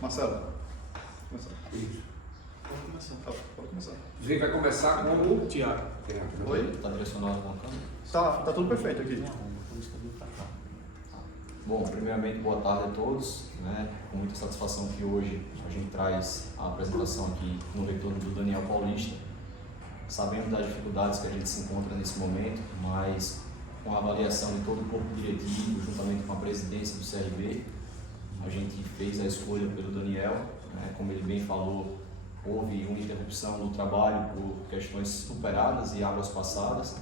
Marcelo. Isso. Pode começar. A gente vai começar com o Tiago. Oi? Está direcionado com a câmera? Tá tudo perfeito aqui. Bom, primeiramente, boa tarde a todos. Com muita satisfação que hoje a gente traz a apresentação aqui no retorno do Daniel Paulista. Sabemos das dificuldades que a gente se encontra nesse momento, mas com a avaliação de todo o corpo diretivo, juntamente com a presidência do CRB, a gente fez a escolha pelo Daniel. Como ele bem falou, houve uma interrupção no trabalho por questões superadas e águas passadas.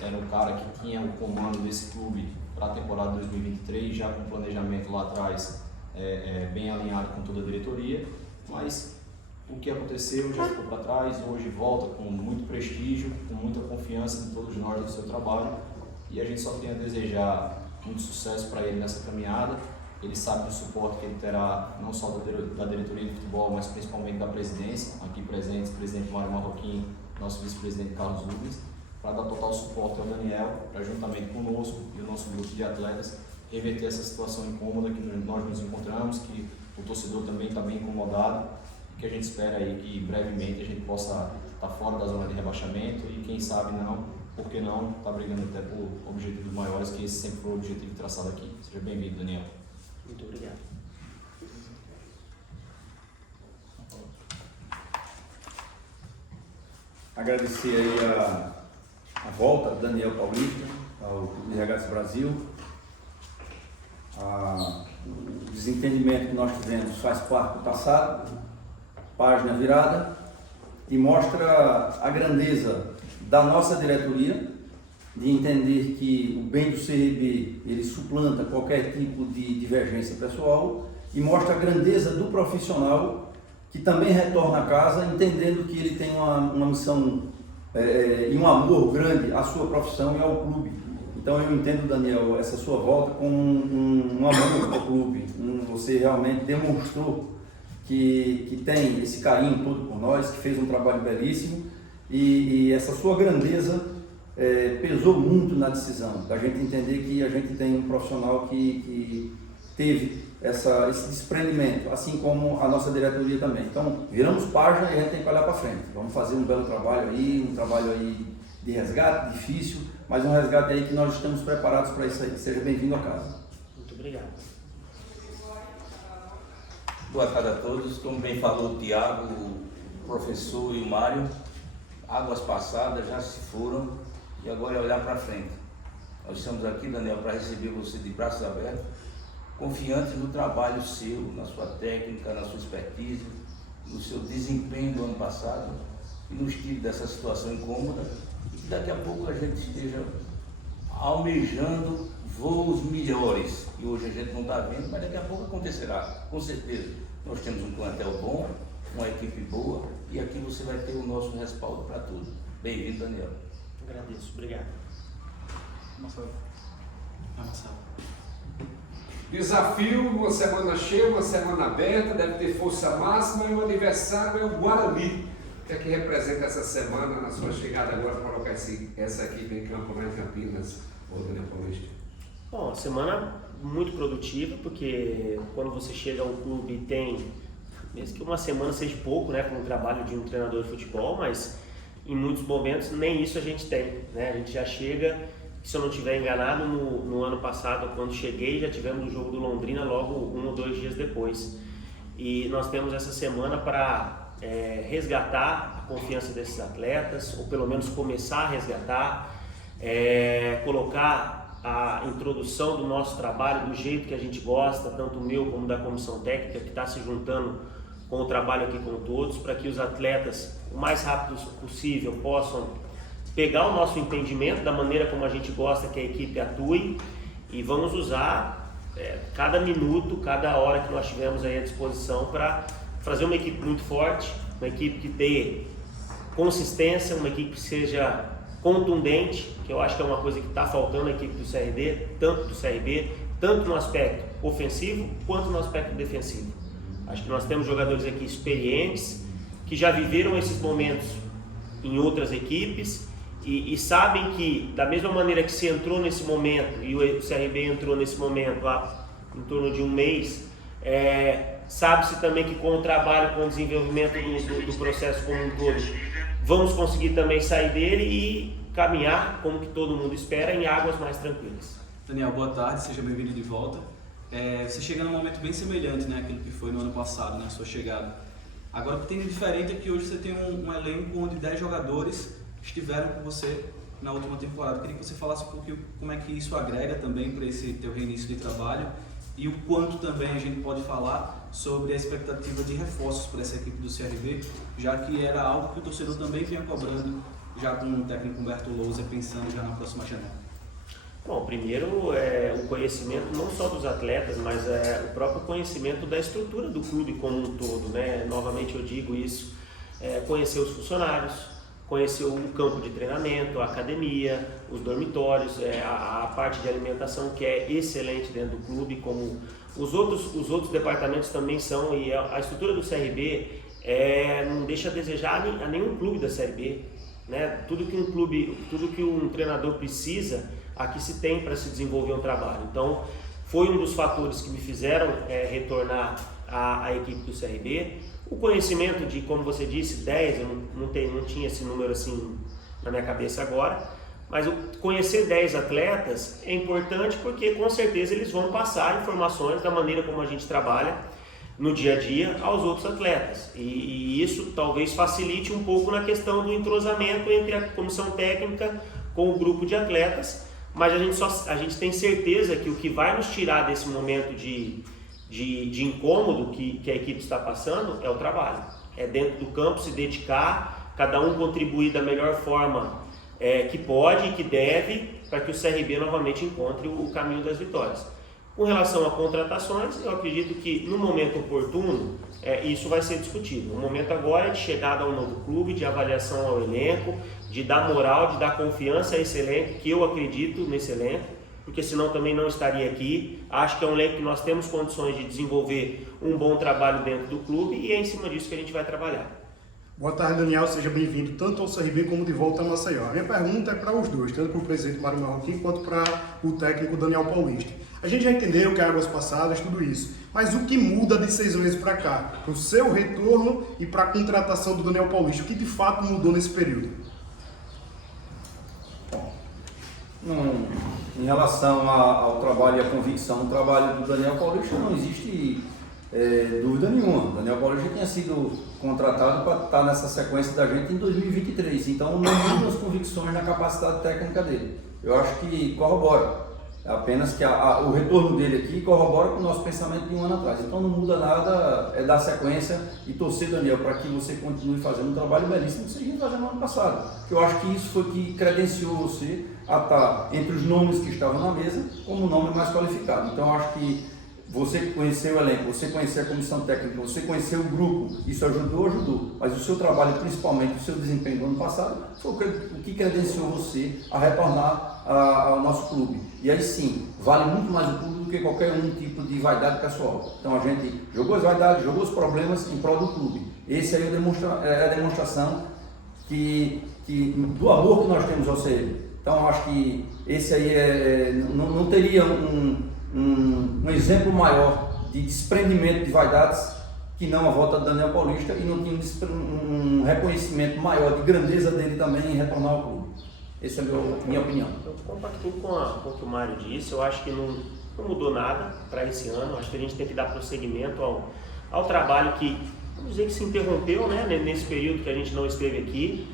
Era um cara que tinha o comando desse clube para a temporada 2023, já com o planejamento lá atrás bem alinhado com toda a diretoria, mas o que aconteceu já ficou para trás. Hoje volta com muito prestígio, com muita confiança de todos nós do seu trabalho, e a gente só tem a desejar muito sucesso para ele nessa caminhada. Ele sabe do suporte que ele terá, não só da diretoria de futebol, mas principalmente da presidência, aqui presentes, o presidente Mário Marroquim, nosso vice-presidente Carlos Rubens, para dar total suporte ao Daniel, para juntamente conosco e o nosso grupo de atletas, reverter essa situação incômoda que nós nos encontramos, que o torcedor também está bem incomodado, e que a gente espera aí que brevemente a gente possa estar fora da zona de rebaixamento e quem sabe não, por que não, estar brigando até por objetivos maiores, que esse sempre foi o objetivo traçado aqui. Seja bem-vindo, Daniel. Muito obrigado. Agradecer aí a volta do Daniel Paulista ao Clube de Regatas Brasil. O desentendimento que nós tivemos faz parte do passado, página virada, e mostra a grandeza da nossa diretoria, de entender que o bem do CRB ele suplanta qualquer tipo de divergência pessoal, e mostra a grandeza do profissional que também retorna a casa entendendo que ele tem uma missão e um amor grande à sua profissão e ao clube. Então eu entendo, Daniel, essa sua volta com um amor ao clube. Você realmente demonstrou que tem esse carinho todo por nós, que fez um trabalho belíssimo, e essa sua grandeza pesou muito na decisão, da gente entender que a gente tem um profissional que teve esse desprendimento, assim como a nossa diretoria também. Então, viramos página e a gente tem que olhar para frente. Vamos fazer um belo trabalho aí, de resgate, difícil, mas um resgate aí que nós estamos preparados para isso aí. Seja bem-vindo a casa. Muito obrigado. Boa tarde a todos. Como bem falou o Tiago, o professor e o Mário, águas passadas já se foram e agora é olhar para frente. Nós estamos aqui, Daniel, para receber você de braços abertos, confiantes no trabalho seu, na sua técnica, na sua expertise, no seu desempenho do ano passado, e nos tire dessa situação incômoda, e que daqui a pouco a gente esteja almejando voos melhores, que hoje a gente não está vendo, mas daqui a pouco acontecerá, com certeza. Nós temos um plantel bom, uma equipe boa, e aqui você vai ter o nosso respaldo para tudo. Bem-vindo, Daniel. Agradeço. Obrigado. Marcelo. Marcelo. desafio, uma semana cheia, uma semana aberta, deve ter força máxima, e o adversário é o Guarani. O que é que representa essa semana na sua chegada agora para colocar essa equipe em campo lá em Campinas, ou Daniel Paulista? Bom, semana muito produtiva, porque quando você chega a um clube tem, mesmo que uma semana seja pouco, né, com o trabalho de um treinador de futebol, mas em muitos momentos nem isso a gente tem, né? A gente já chega, se eu não estiver enganado, no ano passado, quando cheguei, já tivemos o jogo do Londrina logo 1 ou 2 dias depois. E nós temos essa semana para resgatar a confiança desses atletas, ou pelo menos começar a resgatar, colocar a introdução do nosso trabalho do jeito que a gente gosta, tanto o meu como da comissão técnica, que está se juntando com o trabalho aqui com todos, para que os atletas, o mais rápido possível, possam pegar o nosso entendimento da maneira como a gente gosta que a equipe atue, e vamos usar cada minuto, cada hora que nós tivermos aí à disposição para fazer uma equipe muito forte, uma equipe que tenha consistência, uma equipe que seja contundente, que eu acho que é uma coisa que está faltando na equipe do CRB, tanto no aspecto ofensivo quanto no aspecto defensivo. Acho que nós temos jogadores aqui experientes, que já viveram esses momentos em outras equipes e sabem que, da mesma maneira que se entrou nesse momento, e o CRB entrou nesse momento há em torno de um mês, Sabe-se também que com o trabalho, com o desenvolvimento do processo como um todo, vamos conseguir também sair dele e caminhar, como que todo mundo espera, em águas mais tranquilas. Daniel, boa tarde, seja bem-vindo de volta. Você chega num momento bem semelhante, né, àquilo que foi no ano passado, né, a sua chegada. Agora, o que tem de diferente é que hoje você tem um elenco onde 10 jogadores estiveram com você na última temporada. Eu queria que você falasse um pouquinho como é que isso agrega também para esse teu reinício de trabalho e o quanto também a gente pode falar sobre a expectativa de reforços para essa equipe do CRB, já que era algo que o torcedor também vinha cobrando, já com o técnico Humberto Lousa, pensando já na próxima janela. Bom, primeiro o conhecimento não só dos atletas, mas o próprio conhecimento da estrutura do clube como um todo, né? Novamente eu digo isso, conhecer os funcionários, conhecer o campo de treinamento, a academia, os dormitórios, a parte de alimentação que é excelente dentro do clube, como os outros departamentos também são, e a estrutura do CRB não deixa a desejar a nenhum clube da Série B, né? Tudo que um treinador precisa, aqui se tem para se desenvolver um trabalho. Então, foi um dos fatores que me fizeram retornar à equipe do CRB. O conhecimento de, como você disse, 10, eu não tinha esse número assim na minha cabeça agora, mas conhecer 10 atletas é importante porque com certeza eles vão passar informações da maneira como a gente trabalha no dia a dia aos outros atletas. E isso talvez facilite um pouco na questão do entrosamento entre a comissão técnica com o grupo de atletas, mas a gente tem certeza que o que vai nos tirar desse momento de incômodo que a equipe está passando é o trabalho. É dentro do campo se dedicar, cada um contribuir da melhor forma que pode e que deve, para que o CRB novamente encontre o caminho das vitórias. Com relação a contratações, eu acredito que no momento oportuno isso vai ser discutido. O momento agora é de chegada a um novo clube, de avaliação ao elenco, de dar moral, de dar confiança a esse elenco, que eu acredito nesse elenco, porque senão também não estaria aqui. Acho que é um elenco que nós temos condições de desenvolver um bom trabalho dentro do clube e é em cima disso que a gente vai trabalhar. Boa tarde, Daniel. Seja bem-vindo tanto ao CRB como de volta a Maceió. A minha pergunta é para os dois, tanto para o presidente Mário Marroquim quanto para o técnico Daniel Paulista. A gente já entendeu que é águas passadas, tudo isso, mas o que muda de 6 meses para cá? O seu retorno e para a contratação do Daniel Paulista, o que de fato mudou nesse período? Em relação ao trabalho e à convicção do trabalho do Daniel Paulista, não existe dúvida nenhuma. O Daniel Paulista tinha sido contratado para estar nessa sequência da gente em 2023, então não muda as convicções na capacidade técnica dele. Eu acho que corrobora, apenas que o retorno dele aqui corrobora com o nosso pensamento de um ano atrás. Então não muda nada, é dar sequência e torcer, Daniel, para que você continue fazendo um trabalho belíssimo que você vinha fazendo no ano passado. Eu acho que isso foi que credenciou você a estar entre os nomes que estavam na mesa como o nome mais qualificado. Então eu acho que você conhecer o elenco, você conhecer a comissão técnica, você conhecer o grupo, isso ajudou, mas o seu trabalho, principalmente o seu desempenho do ano passado, foi o que credenciou você a retornar ao nosso clube. E aí sim, vale muito mais o clube do que qualquer tipo de vaidade pessoal. Então a gente jogou as vaidades, jogou os problemas em prol do clube. Esse aí é a demonstração do amor que nós temos ao CRB. Então eu acho que esse aí não teria um exemplo maior de desprendimento de vaidades que não a volta do Daniel Paulista, e não tinha um reconhecimento maior de grandeza dele também em retornar ao clube. Essa é a minha opinião. Eu compactuo com o que o Mário disse. Eu acho que não mudou nada para esse ano. Acho que a gente tem que dar prosseguimento ao trabalho que, vamos dizer, que se interrompeu, né, nesse período que a gente não esteve aqui.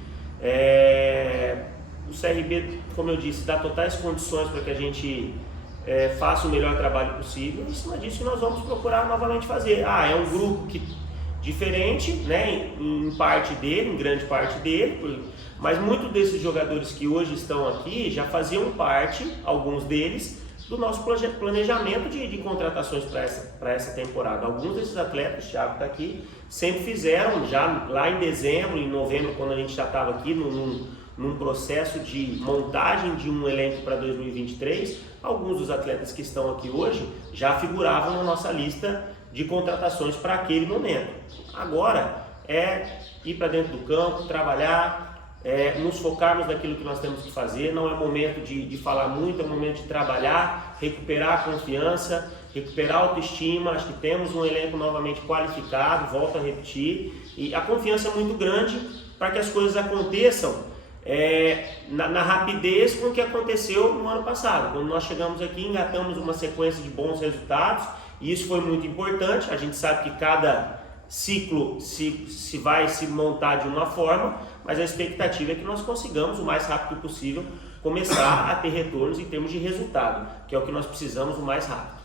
O CRB, como eu disse, dá totais condições para que a gente faça o melhor trabalho possível. Em cima disso nós vamos procurar novamente fazer. É um grupo diferente, né, em grande parte dele, mas muitos desses jogadores que hoje estão aqui já faziam parte, alguns deles, do nosso planejamento de contratações para essa temporada. Alguns desses atletas, o Thiago está aqui, sempre fizeram, já lá em dezembro, em novembro, quando a gente já estava aqui num processo de montagem de um elenco para 2023, alguns dos atletas que estão aqui hoje já figuravam na nossa lista de contratações para aquele momento. Agora é ir para dentro do campo, trabalhar, nos focarmos naquilo que nós temos que fazer. Não é momento de falar muito, é momento de trabalhar, recuperar a confiança, recuperar a autoestima. Acho que temos um elenco novamente qualificado, volto a repetir, e a confiança é muito grande para que as coisas aconteçam na rapidez com o que aconteceu no ano passado. Quando nós chegamos aqui, engatamos uma sequência de bons resultados, e isso foi muito importante. A gente sabe que cada ciclo se vai se montar de uma forma, mas a expectativa é que nós consigamos o mais rápido possível começar a ter retornos em termos de resultado, que é o que nós precisamos o mais rápido.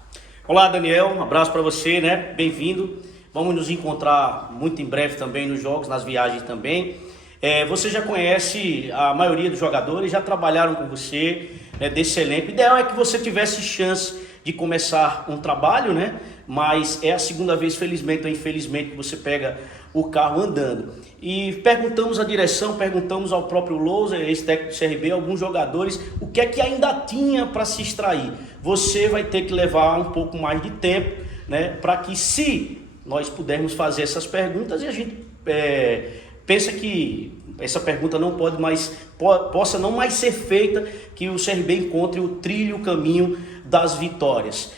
Olá, Daniel, um abraço para você, né? Bem-vindo. Vamos nos encontrar muito em breve também nos jogos, nas viagens também. Você já conhece a maioria dos jogadores, já trabalharam com você, né, desse elenco. O ideal é que você tivesse chance de começar um trabalho, né? Mas é a segunda vez, felizmente ou infelizmente, que você pega o carro andando. E perguntamos à direção, perguntamos ao próprio Lousa, ex-técnico do CRB, alguns jogadores, o que é que ainda tinha para se extrair. Você vai ter que levar um pouco mais de tempo, né? Para que, se nós pudermos fazer essas perguntas, e a gente pensa que essa pergunta não pode mais, possa não mais ser feita, que o CRB encontre o trilho, o caminho das vitórias.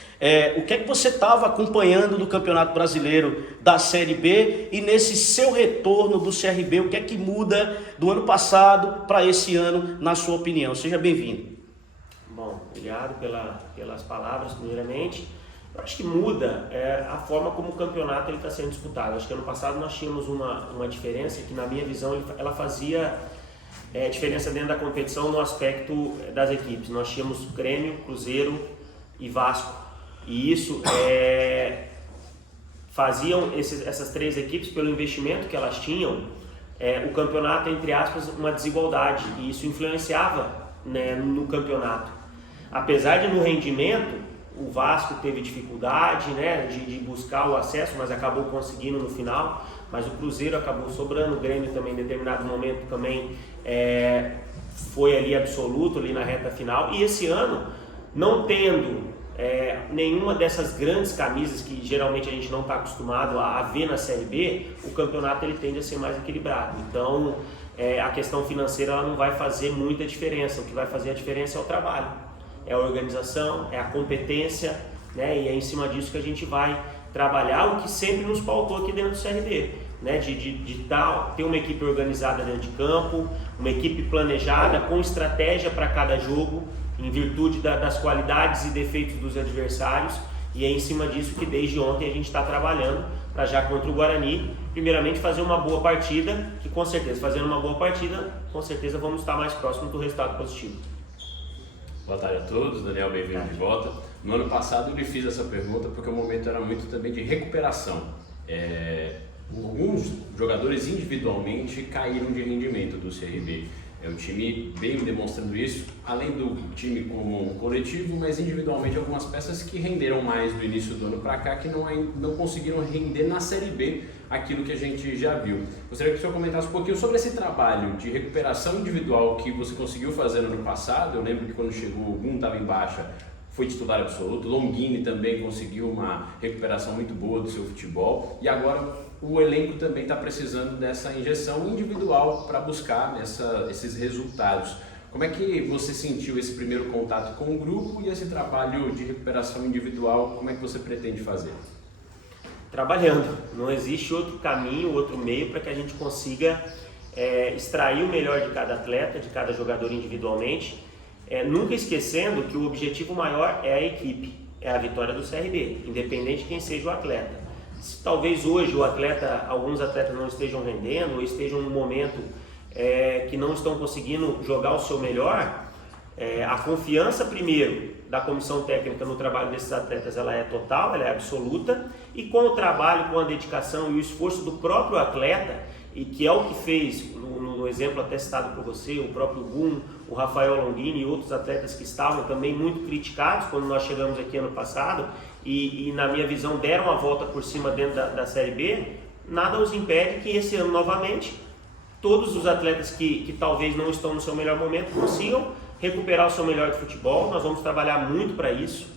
O que é que você estava acompanhando do Campeonato Brasileiro da Série B, e nesse seu retorno do CRB, o que é que muda do ano passado para esse ano, na sua opinião? Seja bem-vindo. Bom, obrigado pelas palavras, primeiramente. Eu acho que muda a forma como o campeonato está sendo disputado. Acho que ano passado nós tínhamos uma diferença que, na minha visão, ela fazia diferença dentro da competição no aspecto das equipes. Nós tínhamos Grêmio, Cruzeiro e Vasco. E isso faziam essas três equipes, pelo investimento que elas tinham, o campeonato, entre aspas, uma desigualdade. E isso influenciava, né, no campeonato. Apesar de no rendimento, o Vasco teve dificuldade, né, de buscar o acesso, mas acabou conseguindo no final. Mas o Cruzeiro acabou sobrando, o Grêmio também em determinado momento também foi ali absoluto, ali na reta final. E esse ano, não tendo nenhuma dessas grandes camisas que geralmente a gente não está acostumado a ver na Série B, o campeonato ele tende a ser mais equilibrado. Então a questão financeira ela não vai fazer muita diferença. O que vai fazer a diferença é o trabalho, é a organização, é a competência, né? E é em cima disso que a gente vai trabalhar, o que sempre nos pautou aqui dentro do CRB, né? De ter uma equipe organizada dentro de campo, uma equipe planejada, com estratégia para cada jogo, em virtude das qualidades e defeitos dos adversários. E é em cima disso que desde ontem a gente está trabalhando para, já contra o Guarani, primeiramente fazer uma boa partida, que com certeza, fazendo uma boa partida, com certeza vamos estar mais próximos do resultado positivo. Boa tarde a todos, Daniel, bem-vindo de volta. No ano passado eu lhe fiz essa pergunta porque o momento era muito também de recuperação. Alguns jogadores individualmente caíram de rendimento do CRB. É um time bem demonstrando isso, além do time como um coletivo, mas individualmente algumas peças que renderam mais do início do ano para cá, que não conseguiram render na Série B aquilo que a gente já viu. Gostaria que o senhor comentasse um pouquinho sobre esse trabalho de recuperação individual que você conseguiu fazer no ano passado. Eu lembro que quando chegou o Gum estava em baixa, foi titular absoluto, Longini também conseguiu uma recuperação muito boa do seu futebol, e agora o elenco também está precisando dessa injeção individual para buscar esses resultados. Como é que você sentiu esse primeiro contato com o grupo e esse trabalho de recuperação individual, como é que você pretende fazer? Trabalhando, não existe outro caminho, outro meio para que a gente consiga extrair o melhor de cada atleta, de cada jogador individualmente, nunca esquecendo que o objetivo maior é a equipe, é a vitória do CRB, independente de quem seja o atleta. Se talvez hoje alguns atletas não estejam rendendo ou estejam num momento que não estão conseguindo jogar o seu melhor, a confiança primeiro da comissão técnica no trabalho desses atletas ela é total, ela é absoluta, e com o trabalho, com a dedicação e o esforço do próprio atleta, e que é o que fez, no exemplo até citado por você, o próprio Gum, o Rafael Longini e outros atletas que estavam também muito criticados quando nós chegamos aqui ano passado, e na minha visão deram a volta por cima dentro da Série B, nada os impede que esse ano novamente todos os atletas que talvez não estão no seu melhor momento consigam recuperar o seu melhor de futebol. Nós vamos trabalhar muito para isso.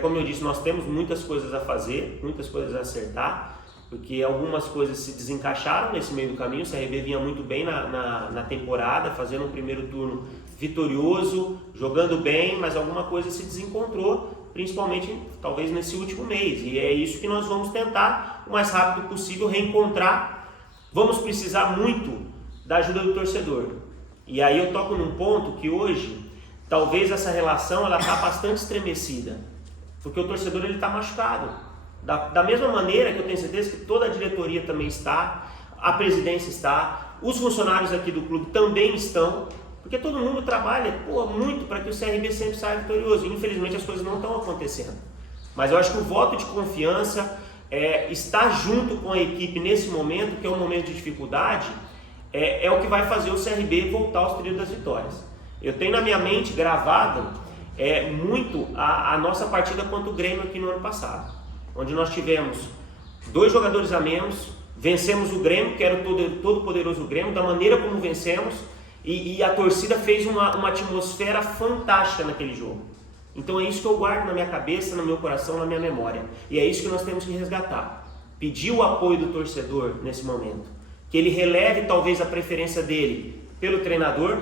Como eu disse, nós temos muitas coisas a fazer, muitas coisas a acertar, porque algumas coisas se desencaixaram nesse meio do caminho. O CRB vinha muito bem na temporada, fazendo um primeiro turno vitorioso, jogando bem, mas alguma coisa se desencontrou principalmente talvez nesse último mês, e é isso que nós vamos tentar o mais rápido possível reencontrar. Vamos precisar muito da ajuda do torcedor, e aí eu toco num ponto que hoje talvez essa relação ela está bastante estremecida, porque o torcedor ele está machucado, da mesma maneira que eu tenho certeza que toda a diretoria também está, a presidência está, os funcionários aqui do clube também estão, porque todo mundo trabalha muito para que o CRB sempre saia vitorioso. Infelizmente as coisas não estão acontecendo. Mas eu acho que o voto de confiança, estar junto com a equipe nesse momento, que é um momento de dificuldade, é o que vai fazer o CRB voltar aos trilhos das vitórias. Eu tenho na minha mente gravado muito a nossa partida contra o Grêmio aqui no ano passado, onde nós tivemos 2 jogadores a menos, vencemos o Grêmio, que era o todo poderoso Grêmio, da maneira como vencemos, e a torcida fez uma atmosfera fantástica naquele jogo. Então é isso que eu guardo na minha cabeça, no meu coração, na minha memória. E é isso que nós temos que resgatar. Pedir o apoio do torcedor nesse momento. Que ele releve talvez a preferência dele pelo treinador,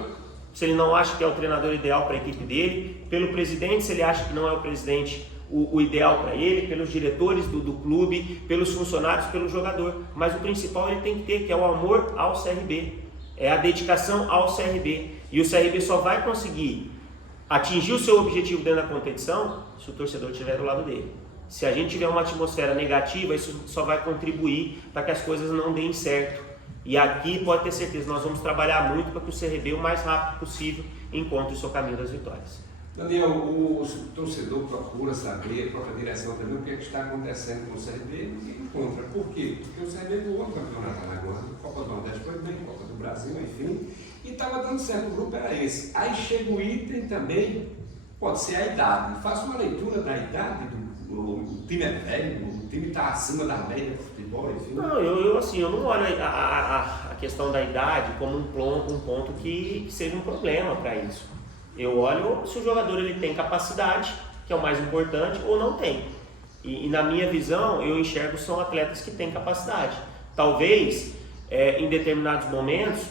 se ele não acha que é o treinador ideal para a equipe dele, pelo presidente, se ele acha que não é o presidente o ideal para ele, pelos diretores do clube, pelos funcionários, pelo jogador. Mas o principal ele tem que ter, que é o amor ao CRB. É a dedicação ao CRB. E o CRB só vai conseguir atingir o seu objetivo dentro da competição se o torcedor estiver do lado dele. Se a gente tiver uma atmosfera negativa, isso só vai contribuir para que as coisas não deem certo. E aqui pode ter certeza, nós vamos trabalhar muito para que o CRB o mais rápido possível encontre o seu caminho das vitórias. Daniel, o torcedor procura saber, a própria direção também, o que está acontecendo com o CRB e encontra. Por quê? Porque o CRB voou no Campeonato Alagoano, Copa do Nordeste foi bem, Copa do Brasil, enfim, e estava dando certo, o grupo era esse. Aí chega o item também, pode ser a idade. Faça uma leitura da idade, o time é velho, o time está acima da média do futebol, enfim. Não, eu não olho a questão da idade como um ponto que seja um problema para isso. Eu olho se o jogador ele tem capacidade, que é o mais importante, ou não tem. E na minha visão, eu enxergo que são atletas que têm capacidade. Talvez, em determinados momentos,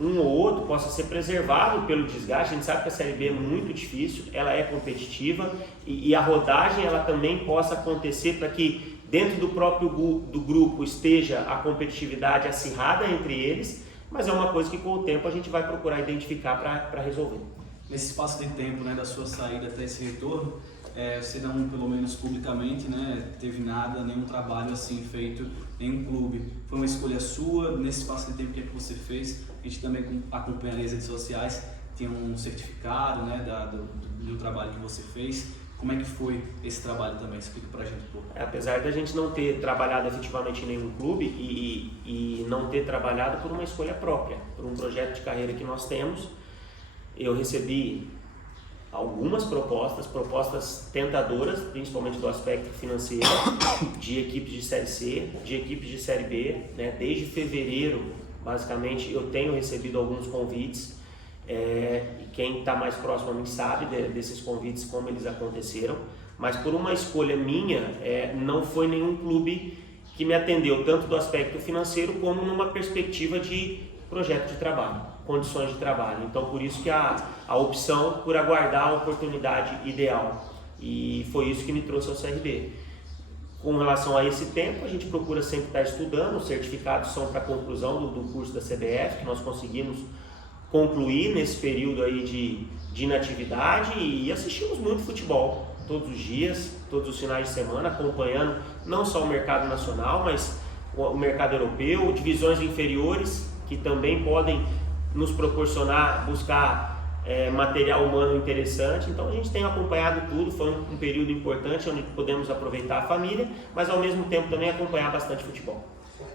um ou outro possa ser preservado pelo desgaste. A gente sabe que a Série B é muito difícil, ela é competitiva e a rodagem ela também possa acontecer para que dentro do próprio do grupo esteja a competitividade acirrada entre eles, mas é uma coisa que com o tempo a gente vai procurar identificar para resolver. Nesse espaço de tempo, né, da sua saída até esse retorno, você não, pelo menos publicamente, né, teve nada, nenhum trabalho assim feito em um clube. Foi uma escolha sua, nesse espaço de tempo que você fez, a gente também acompanha nas redes sociais, tem um certificado, né, do trabalho que você fez. Como é que foi esse trabalho também? Explica pra gente um pouco. Apesar da gente não ter trabalhado efetivamente em nenhum clube e não ter trabalhado por uma escolha própria, por um projeto de carreira que nós temos, eu recebi algumas propostas tentadoras, principalmente do aspecto financeiro, de equipes de Série C, de equipes de Série B, né? Desde fevereiro, basicamente, eu tenho recebido alguns convites, e quem está mais próximo a mim sabe desses convites, como eles aconteceram, mas por uma escolha minha, não foi nenhum clube que me atendeu, tanto do aspecto financeiro, como numa perspectiva de projeto de trabalho, condições de trabalho. Então, por isso que a opção por aguardar a oportunidade ideal. E foi isso que me trouxe ao CRB. Com relação a esse tempo, a gente procura sempre estar estudando. Os certificados são para a conclusão do curso da CBF, que nós conseguimos concluir nesse período aí de inatividade, e assistimos muito futebol, todos os dias, todos os finais de semana, acompanhando não só o mercado nacional, mas o mercado europeu, divisões inferiores, que também podem nos proporcionar, buscar material humano interessante. Então a gente tem acompanhado tudo, foi um período importante onde podemos aproveitar a família, mas ao mesmo tempo também acompanhar bastante futebol.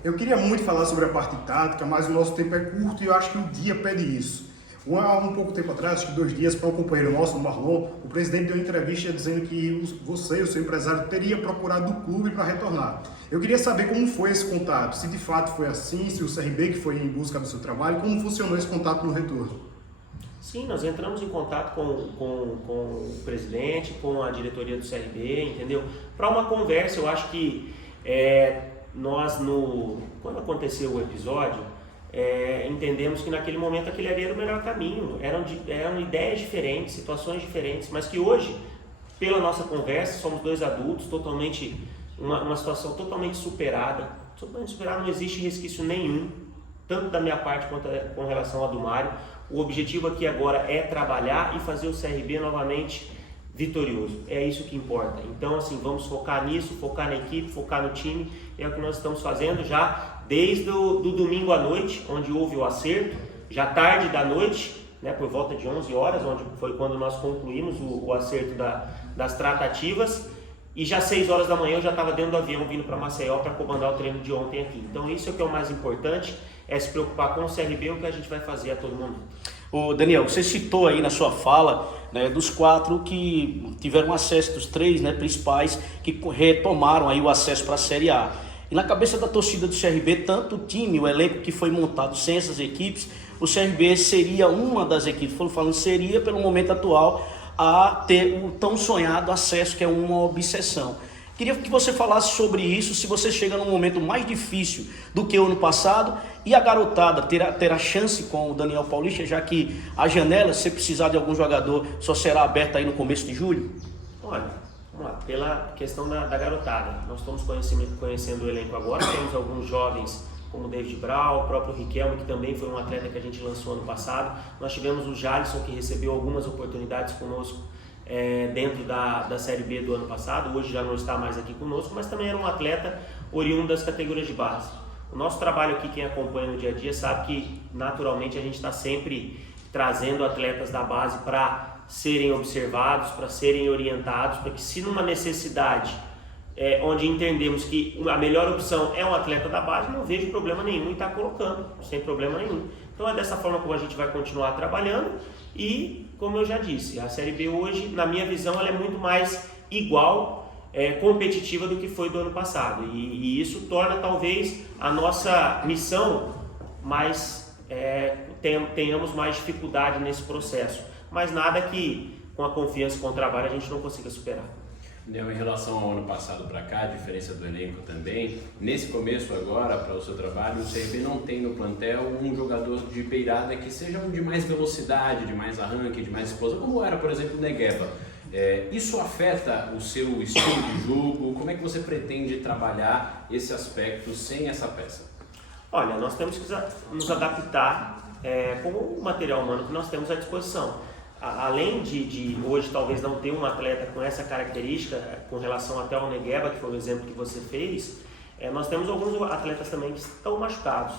Eu queria muito falar sobre a parte tática, mas o nosso tempo é curto e eu acho que o dia pede isso. Há um pouco tempo atrás, acho que 2 dias, para um companheiro nosso, o Marlon, o presidente deu uma entrevista dizendo que você, o seu empresário, teria procurado o clube para retornar. Eu queria saber como foi esse contato, se de fato foi assim, se o CRB que foi em busca do seu trabalho, como funcionou esse contato no retorno. Sim, nós entramos em contato com o presidente, com a diretoria do CRB, entendeu? Para uma conversa. Eu acho que quando aconteceu o episódio, entendemos que naquele momento aquele era o melhor caminho, eram ideias diferentes, situações diferentes, mas que hoje pela nossa conversa, somos 2 adultos, totalmente uma situação totalmente superada, não existe resquício nenhum, tanto da minha parte quanto com relação ao do Mário. O objetivo aqui agora é trabalhar e fazer o CRB novamente vitorioso, é isso que importa. Então assim, vamos focar nisso, focar na equipe, focar no time, é o que nós estamos fazendo já desde do domingo à noite, onde houve o acerto, já tarde da noite, né, por volta de 11 horas, onde foi quando nós concluímos o acerto das tratativas, e já 6 horas da manhã eu já estava dentro do avião vindo para Maceió para comandar o treino de ontem aqui. Então isso é o que é o mais importante, é se preocupar com o CRB, o que a gente vai fazer a todo momento. Ô Daniel, você citou aí na sua fala, né, dos 4 que tiveram acesso, dos 3, né, principais que retomaram aí o acesso para a Série A. E na cabeça da torcida do CRB, tanto o time, o elenco que foi montado sem essas equipes, o CRB seria uma das equipes, falando seria pelo momento atual, a ter o tão sonhado acesso, que é uma obsessão. Queria que você falasse sobre isso, se você chega num momento mais difícil do que o ano passado, e a garotada terá chance com o Daniel Paulista, já que a janela, se precisar de algum jogador, só será aberta aí no começo de julho? Olha, vamos lá, pela questão da garotada, nós estamos conhecendo o elenco agora, temos alguns jovens como o David Brau, o próprio Riquelme, que também foi um atleta que a gente lançou ano passado. Nós tivemos o Jalisson, que recebeu algumas oportunidades conosco dentro da Série B do ano passado, hoje já não está mais aqui conosco, mas também era um atleta oriundo das categorias de base. O nosso trabalho aqui, quem acompanha no dia a dia, sabe que naturalmente a gente está sempre trazendo atletas da base para serem observados, para serem orientados, para que se numa necessidade onde entendemos que a melhor opção é um atleta da base, não vejo problema nenhum em estar colocando, sem problema nenhum. Então é dessa forma como a gente vai continuar trabalhando e, como eu já disse, a Série B hoje, na minha visão, ela é muito mais igual, competitiva do que foi do ano passado. E isso torna talvez a nossa missão mais, tenhamos mais dificuldade nesse processo. Mas nada que com a confiança e com o trabalho a gente não consiga superar. Em relação ao ano passado para cá, a diferença do elenco também, nesse começo agora, para o seu trabalho, o CRB não tem no plantel um jogador de beirada que seja um de mais velocidade, de mais arranque, de mais explosão, como era, por exemplo, o Negueba. Isso afeta o seu estilo de jogo? Como é que você pretende trabalhar esse aspecto sem essa peça? Olha, nós temos que nos adaptar com o material humano que nós temos à disposição. Além de hoje talvez não ter um atleta com essa característica, com relação até ao Negueba, que foi o exemplo que você fez, nós temos alguns atletas também que estão machucados,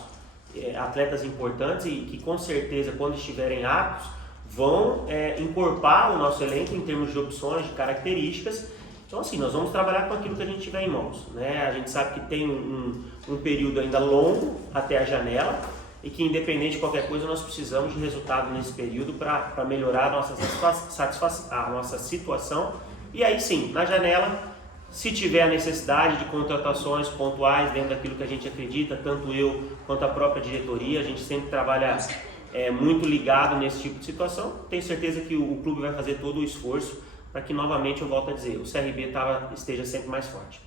atletas importantes e que com certeza quando estiverem aptos vão encorpar o nosso elenco em termos de opções, de características. Então assim, nós vamos trabalhar com aquilo que a gente tiver em mãos, né? A gente sabe que tem um período ainda longo até a janela, e que independente de qualquer coisa nós precisamos de resultado nesse período para melhorar a nossa situação. E aí sim, na janela, se tiver a necessidade de contratações pontuais dentro daquilo que a gente acredita, tanto eu quanto a própria diretoria, a gente sempre trabalha muito ligado nesse tipo de situação. Tenho certeza que o clube vai fazer todo o esforço para que novamente, eu volto a dizer, o CRB esteja sempre mais forte.